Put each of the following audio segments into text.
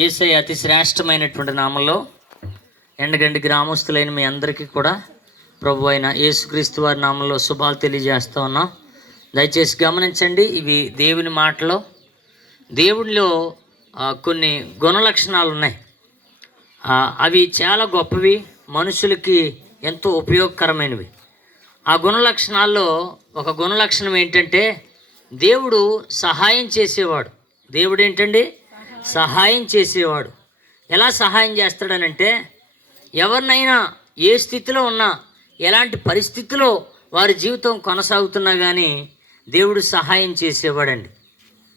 యేసయ్య అతి శ్రేష్టమైనటువంటి నామంలో ఎండగండి గ్రామస్తులైన మీ అందరికీ కూడా ప్రభు అయిన యేసుక్రీస్తు వారి నామంలో శుభాలు తెలియజేస్తూ ఉన్నాం. దయచేసి గమనించండి, ఇవి దేవుని మాటలో. దేవునిలో కొన్ని గుణలక్షణాలు ఉన్నాయి. అవి చాలా గొప్పవి, మనుషులకి ఎంతో ఉపయోగకరమైనవి. ఆ గుణలక్షణాల్లో ఒక గుణలక్షణం ఏంటంటే దేవుడు సహాయం చేసేవాడు. దేవుడు ఏంటండి? సహాయం చేసేవాడు. ఎలా సహాయం చేస్తాడనంటే, ఎవరినైనా ఏ స్థితిలో ఉన్నా, ఎలాంటి పరిస్థితిలో వారి జీవితం కొనసాగుతున్నా కానీ దేవుడు సహాయం చేసేవాడండి.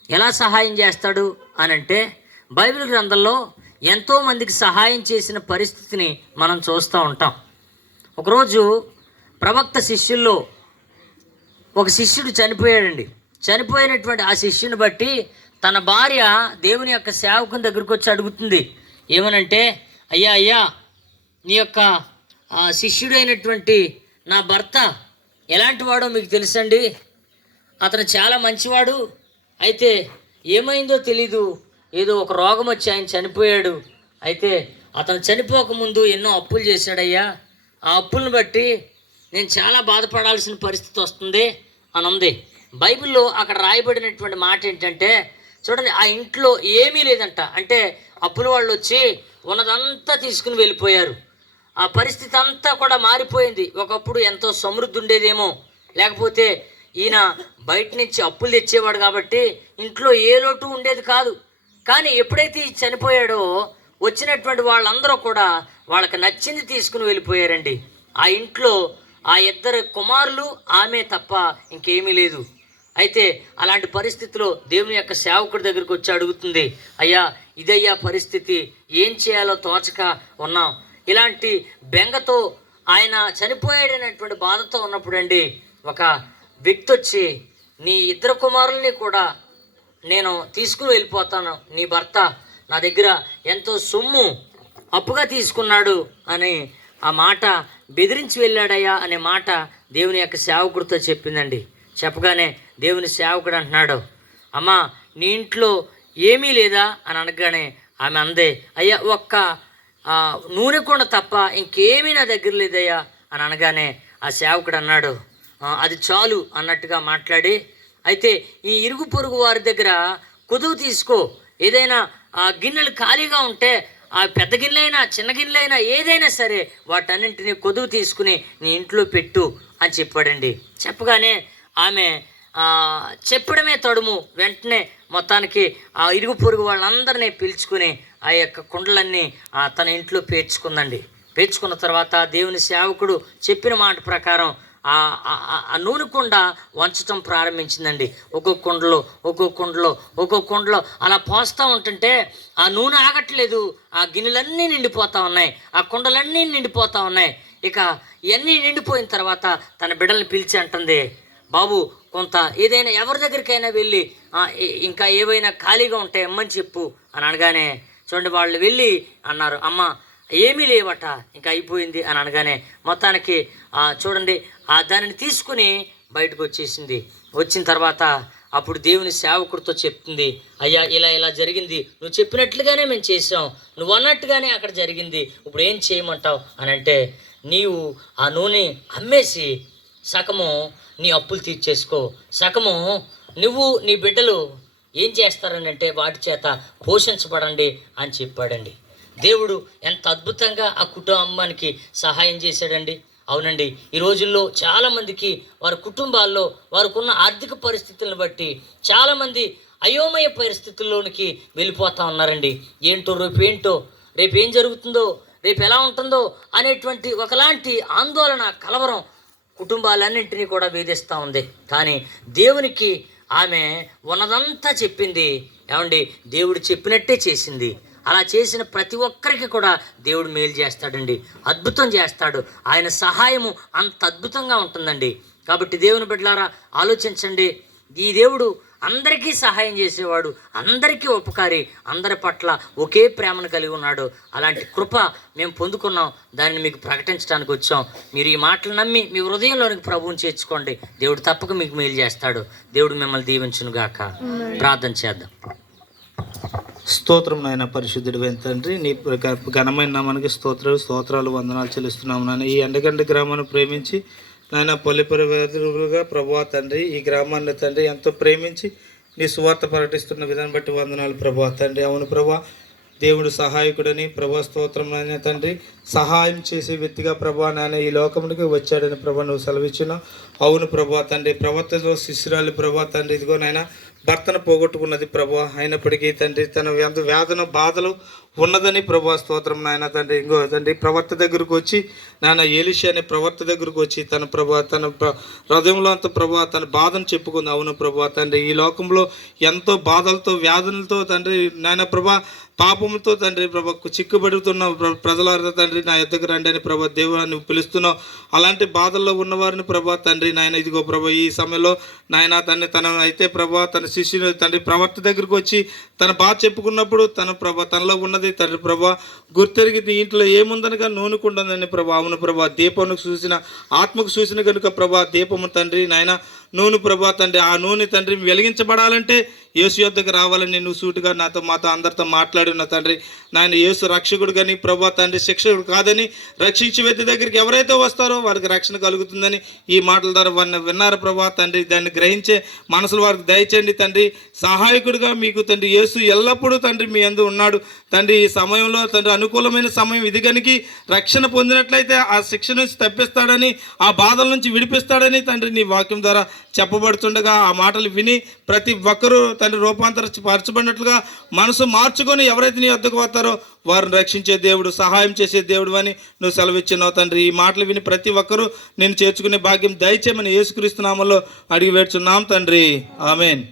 ఎలా సహాయం చేస్తాడు అనంటే, బైబిల్ గ్రంథంలో ఎంతోమందికి సహాయం చేసిన పరిస్థితిని మనం చూస్తూ ఉంటాం. ఒకరోజు ప్రవక్త శిష్యుల్లో ఒక శిష్యుడు చనిపోయాడండి. చనిపోయినటువంటి ఆ శిష్యుని బట్టి తన భార్య దేవుని యొక్క సేవకుని దగ్గరికి వచ్చి అడుగుతుంది. ఏమనంటే, అయ్యా అయ్యా, నీ యొక్క శిష్యుడైనటువంటి నా భర్త ఎలాంటి వాడో మీకు తెలుసండి. అతను చాలా మంచివాడు. అయితే ఏమైందో తెలీదు, ఏదో ఒక రోగం వచ్చి ఆయన చనిపోయాడు. అయితే అతను చనిపోకముందు ఎన్నో అప్పులు చేశాడయ్యా. ఆ అప్పులను బట్టి నేను చాలా బాధపడాల్సిన పరిస్థితి వస్తుంది అని ఉంది. బైబిల్లో అక్కడ రాయబడినటువంటి మాట ఏంటంటే, చూడండి, ఆ ఇంట్లో ఏమీ లేదంట. అంటే అప్పుల వాళ్ళు వచ్చి ఉన్నదంతా తీసుకుని వెళ్ళిపోయారు. ఆ పరిస్థితి అంతా కూడా మారిపోయింది. ఒకప్పుడు ఎంతో సమృద్ధి ఉండేదేమో, లేకపోతే ఈయన బయట నుంచి అప్పులు తెచ్చేవాడు కాబట్టి ఇంట్లో ఏ లోటు ఉండేది కాదు. కానీ ఎప్పుడైతే చనిపోయాడో వచ్చినటువంటి వాళ్ళందరూ కూడా వాళ్ళకి నచ్చింది తీసుకుని వెళ్ళిపోయారండి. ఆ ఇంట్లో ఆ ఇద్దరు కుమారులు, ఆమె తప్ప ఇంకేమీ లేదు. అయితే అలాంటి పరిస్థితిలో దేవుని యొక్క సేవకుడి దగ్గరికి వచ్చి అడుగుతుంది, అయ్యా ఇదయ్యా పరిస్థితి, ఏం చేయాలో తోచక ఉన్నాం. ఇలాంటి బెంగతో ఆయన చనిపోయాడనేటువంటి బాధతో ఉన్నప్పుడు అండి, ఒక వ్యక్తి వచ్చి, నీ ఇద్దరు కుమారుల్ని కూడా నేను తీసుకుని వెళ్ళిపోతాను, నీ భర్త నా దగ్గర ఎంతో సొమ్ము అప్పుగా తీసుకున్నాడు అని ఆ మాట బెదిరించి వెళ్ళాడయ్యా అనే మాట దేవుని యొక్క సేవకుడితో చెప్పిందండి. చెప్పగానే దేవుని సేవకుడు అంటున్నాడు, అమ్మా నీ ఇంట్లో ఏమీ లేదా అని అనగానే ఆమె అందే, అయ్యా ఒక్క నూనె కొండ తప్ప ఇంకేమీ నా దగ్గర లేదయ్యా అని అనగానే ఆ సేవకుడు అన్నాడు, అది చాలు అన్నట్టుగా మాట్లాడి, అయితే ఈ ఇరుగు పొరుగు వారి దగ్గర కుదువు తీసుకో, ఏదైనా గిన్నెలు ఖాళీగా ఉంటే ఆ పెద్ద గిన్నెలైనా చిన్న గిన్నెలైనా ఏదైనా సరే వాటన్నింటినీ కొదువు తీసుకుని నీ ఇంట్లో పెట్టు అని చెప్పాడండి. చెప్పగానే ఆమె చెప్పడమే తడుము వెంటనే మొత్తానికి ఆ ఇరుగు పొరుగు వాళ్ళందరినీ పిలుచుకుని ఆ యొక్క కుండలన్నీ తన ఇంట్లో పేర్చుకుందండి. పేర్చుకున్న తర్వాత దేవుని సేవకుడు చెప్పిన మాట ప్రకారం ఆ నూనె కుండ వంచటం ప్రారంభించిందండి. ఒక్కొక్క కుండలో అలా పోస్తూ ఉంటుంటే ఆ నూనె ఆగట్లేదు. ఆ గిన్నెలన్నీ నిండిపోతూ ఉన్నాయి, ఆ కుండలన్నీ నిండిపోతూ ఉన్నాయి. ఇక ఇవన్నీ నిండిపోయిన తర్వాత తన బిడ్డల్ని పిలిచి అంటుంది, బాబు కొంత ఏదైనా ఎవరి దగ్గరికైనా వెళ్ళి ఇంకా ఏవైనా ఖాళీగా ఉంటే ఇమ్మని చెప్పు అని అనగానే, చూడండి వాళ్ళు వెళ్ళి అన్నారు, అమ్మ ఏమీ లేవట, ఇంకా అయిపోయింది అని అనగానే మొత్తానికి చూడండి దానిని తీసుకుని బయటకు వచ్చేసింది. వచ్చిన తర్వాత అప్పుడు దేవుని సేవకుడితో చెప్తుంది, అయ్యా ఇలా జరిగింది, నువ్వు చెప్పినట్లుగానే మేము చేసాం, నువ్వు అన్నట్టుగానే అక్కడ జరిగింది, ఇప్పుడు ఏం చేయమంటావు అని అంటే, నీవు ఆ నూనె అమ్మేసి సగము నీ అప్పులు తీర్చేసుకో, సగము నువ్వు నీ బిడ్డలు ఏం చేస్తారని అంటే వాటి చేత పోషించబడండి అని చెప్పాడండి. దేవుడు ఎంత అద్భుతంగా ఆ కుటుంబానికి సహాయం చేశాడండి. అవునండి, ఈ రోజుల్లో చాలామందికి వారి కుటుంబాల్లో వారికి ఉన్న ఆర్థిక పరిస్థితులను బట్టి చాలామంది అయోమయ పరిస్థితుల్లోనికి వెళ్ళిపోతూ ఉన్నారండి. రేపు ఏం జరుగుతుందో, రేపు ఎలా ఉంటుందో అనేటువంటి ఒకలాంటి ఆందోళన, కలవరం కుటుంబాలన్నింటినీ కూడా వేధిస్తూ ఉంది. కానీ దేవునికి ఆమె ఉన్నదంతా చెప్పింది. ఏమండి, దేవుడు చెప్పినట్టే చేసింది. అలా చేసిన ప్రతి ఒక్కరికి కూడా దేవుడు మేలు చేస్తాడండి, అద్భుతం చేస్తాడు. ఆయన సహాయము అంత అద్భుతంగా ఉంటుందండి. కాబట్టి దేవుని బిడ్డలారా ఆలోచించండి, ఈ దేవుడు అందరికీ సహాయం చేసేవాడు, అందరికీ ఉపకారి, అందరి పట్ల ఒకే ప్రేమను కలిగి ఉన్నాడు. అలాంటి కృప మేము పొందుకున్నాం, దానిని మీకు ప్రకటించడానికి వచ్చాం. మీరు ఈ మాటలు నమ్మి మీ హృదయంలోనికి ప్రభువుని చేర్చుకోండి, దేవుడు తప్పక మీకు మేలు చేస్తాడు. దేవుడు మిమ్మల్ని దీవించును గాక. ప్రార్థన చేద్దాం. స్తోత్రం నాయన పరిశుద్ధుడు తండ్రి, నీ ఘనమైన నామానికి స్తోత్రాలు వందనాలు చెల్లిస్తున్నాము నాయన. ఈ ఎండగండి గ్రామాన్ని ప్రేమించి నాయన పల్లెపరిగా ప్రభువా తండ్రి, ఈ గ్రామాన్ని తండ్రి ఎంతో ప్రేమించి నీ సువార్త ప్రకటిస్తున్న విధానం బట్టి వందనాలు ప్రభువా తండ్రి. అవును ప్రభా, దేవుడు సహాయకుడని ప్రభా స్తోత్రం నాయన తండ్రి, సహాయం చేసే వ్యక్తిగా ప్రభా నాయన ఈ లోకమునికి వచ్చాడని ప్రభా నువ్వు సెలవిచ్చున్నావు. అవును ప్రభా తండ్రి, ప్రవర్తనలో శిష్యురాలు ప్రభా తండ్రి, ఇదిగో నాయన భర్తను పోగొట్టుకున్నది ప్రభా, అయినప్పటికీ తండ్రి తన వేదన బాధలు ఉన్నదని ప్రభా స్తోత్రం నాయన తండ్రి. ఇంకో తండ్రి ప్రవర్త దగ్గరకు వచ్చి నాయన ఎలీషా అనే ప్రవర్త దగ్గరకు వచ్చి తన హృదయంలో అంత ప్రభా తన బాధను చెప్పుకుంది. అవును ప్రభా తండ్రి, ఈ లోకంలో ఎంతో బాధలతో వ్యాధులతో తండ్రి నాయన ప్రభా పాపంతో తండ్రి ప్రభా చిక్కుబడుతున్న ప్రజల తండ్రి నా యొద్దకు రండి అని ప్రభా దేవుని పిలుస్తున్నావు. అలాంటి బాధల్లో ఉన్నవారిని ప్రభా తండ్రి నాయన ఇదిగో ప్రభా ఈ సమయంలో నాయన తన అయితే ప్రభా తన శిష్యుని తండ్రి ప్రవర్త దగ్గరకు వచ్చి తన బాధ చెప్పుకున్నప్పుడు తన ప్రభా తనలో ఉన్నది తండ్రి ప్రభా గుర్తెరిగి ఇంట్లో ఏముందనగా నూనెకుంటుందని ప్రభా. అవును ప్రభా, దీపమును చూసిన ఆత్మకు చూసిన కనుక ప్రభా దీపము తండ్రి నాయన నూనె ప్రభా తండ్రి, ఆ నూనె తండ్రి వెలిగించబడాలంటే యేసు యొద్దకు రావాలని నువ్వు సూటిగా మాతో అందరితో మాట్లాడి ఉన్న తండ్రి నాయన. యేసు రక్షకుడు కానీ ప్రభా తండ్రి శిక్షకుడు కాదని, రక్షించే వ్యక్తి దగ్గరికి ఎవరైతే వస్తారో వారికి రక్షణ కలుగుతుందని ఈ మాటల ద్వారా వారిని విన్నారు ప్రభా తండ్రి. దాన్ని గ్రహించే మనసులు వారికి దయచేయండి తండ్రి. సహాయకుడిగా మీకు తండ్రి యేసు ఎల్లప్పుడూ తండ్రి మీ యందు ఉన్నాడు తండ్రి. ఈ సమయంలో తండ్రి అనుకూలమైన సమయం ఇది కనుక రక్షణ పొందినట్లయితే ఆ శిక్ష నుంచి తప్పిస్తాడని, ఆ బాధల నుంచి విడిపిస్తాడని తండ్రి నీ వాక్యం ద్వారా చెప్పబడుతుండగా ఆ మాటలు విని ప్రతి ఒక్కరూ తండ్రి రూపాంతరపరచబడినట్లుగా మనసు మార్చుకొని ఎవరైతే నీ వద్దకు వస్తారో వారిని రక్షించే దేవుడు, సహాయం చేసే దేవుడు అని నువ్వు సెలవిచ్చినావు తండ్రి. ఈ మాటలు విని ప్రతి ఒక్కరూ నేను చేర్చుకునే భాగ్యం దయచేయమని యేసుక్రీస్తు నామములో అడిగి వేడుచున్నాం తండ్రి. ఆమేన్.